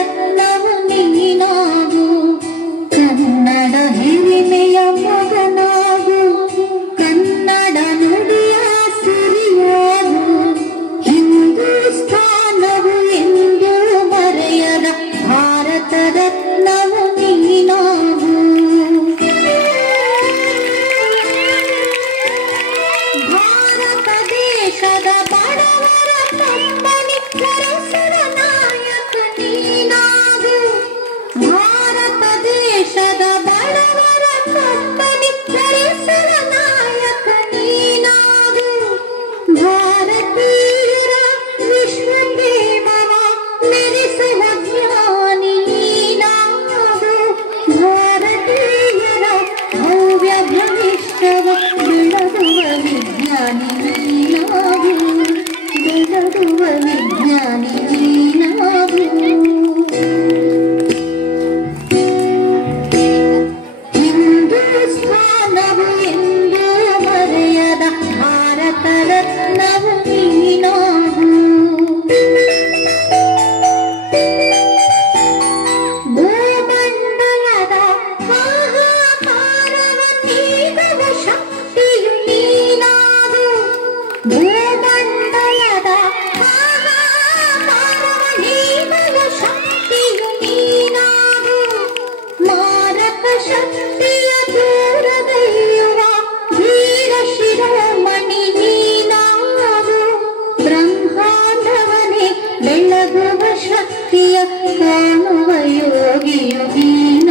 ರತ್ನವು ನೀನಾಗು, ಕನ್ನಡ ಹಿರಿಮೆಯ ಮಗನಾಗು, ಕನ್ನಡ ನುಡಿಯ ಸಿರಿಯಾಗು, ಹಿಂದೂಸ್ಥಾನವು ಎಂದು ಮರೆಯದ ಭಾರತ ರತ್ನವು ನೀನಾಗು. ಭಾರತ ದೇಶದ ಬಡವರ ಕಂಬನಿ ಸರಸರ ನಾಯಕ ನೀನಾಗು, ಭಾರತ ದೇಶದ ಬಡವರ ಕಂಬನಿ ಸರಸರ ನಾಯಕ ನೀನಾಗು. ಭಾರತೀಯರ ವಿಶ್ವಪ್ರೇಮವ ಮೆರೆಸುವ ಜ್ಞಾನಿ ನೀನಾಗು, ಭಾರತೀಯರ ಭವ್ಯ ಭವಿಷ್ಯವ ಬೆಳಗುವ ವಿಜ್ಞಾನಿ ನೀನಾಗು, ಬೆಳಗುವ ವಿಜ್ಞಾನಿ ನೀನಾಗು. ಹಿಂದೂಸ್ಥಾನವು ಎಂದು ಮರೆಯದ ಭಾರತ ರತ್ನವು ನೀನಾಗು. ಭೂಮಂಡಲದ ಹಾಹಾಕಾರವ ನೀಗುವ ಶಕ್ತಿಯು ನೀನಾಗು, ಭೂಮಂಡಲದ ಹಾಹಾಕಾರವ ನೀಗುವ ಶಕ್ತಿಯು ನೀನಾಗು. ಮಾರಕ ಶಕ್ತಿಯ ದೂರದೈಯುವ ವೀರ ಶಿರೋಮಣಿ ನೀನಾಗು, ಬ್ರಹ್ಮಾಂಡವನೇ ಬೆಳಗುವ ಶಕ್ತಿಯ ಕಾಣುವ ಯೋಗಿಯು ನೀನಾಗು.